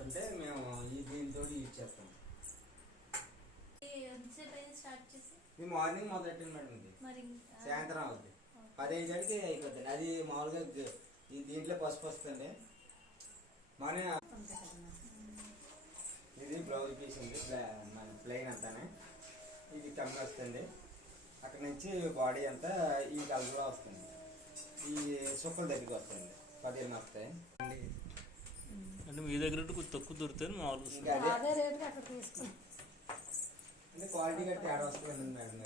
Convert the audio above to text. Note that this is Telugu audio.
రాస్తుంటే మేము దీంతో యూజ్ చేస్తాం. ఇది మార్నింగ్ మొదలెట్టింది మేడం, ఇది సాయంత్రం అవుద్ది 10 అయ్యేసరికి అయిపోతుంది. అది మామూలుగా దీంట్లో పసుపు వస్తుంది. ఇది బ్లౌజ్ పీస్ ఉంది, మన ప్లెయిన్ అంతానే. ఇది కమ్మి వస్తుంది. అక్కడ నుంచి బాడీ అంతా ఈ కలర్లో వస్తుంది. ఈ సుక్కల దగ్గరికి వస్తుంది. 15 వస్తాయి. అంటే మీ దగ్గర కొంచెం తక్కువ దొరుకుతాయి మామూలుగా. అంటే క్వాలిటీ కట్టి తేడా వస్తుంది మేడం.